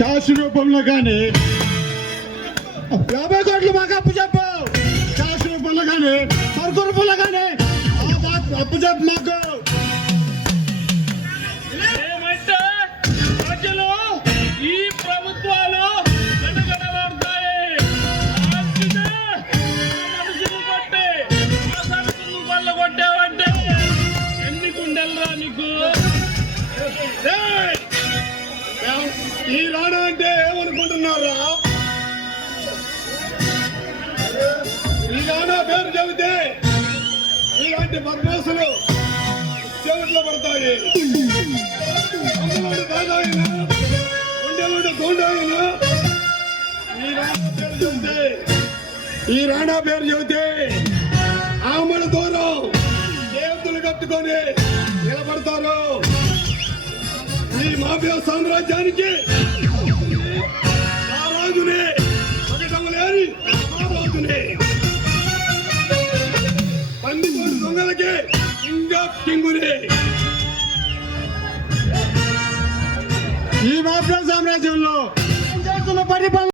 కాశీ రూపంలో కానీ 50 కోట్లు మాకు అప్పు చెప్పు. కాశీ రూపంలో కానీ సరుకు రూపంలో కానీ అప్పు చెప్పు మాకు. ఈ ప్రభుత్వాలు కొట్టావంటే ఎన్ని కుండలరా నీకు? ఈ రాణా అంటే ఏమనుకుంటున్నారా? ఈ రాణా పేరు చెబితే ఇలాంటి బద్మాసులు చెవిట్లో పడతాయి. అందులోని దాదాయినా గుండెలోని గోండాయినా ఈ రాణా పేరు చెబితే ఆమెల దూరం చేతులు కట్టుకొని నిలబడతారు. ఈ మాఫియా సామ్రాజ్యానికి ఆ రాజునే ఒకటమలేని ఆ రాజునే పండితోటి దొంగలకి ఇంకా కింగునే. ఈ మాఫియా సామ్రాజ్యంలో పరిపాలన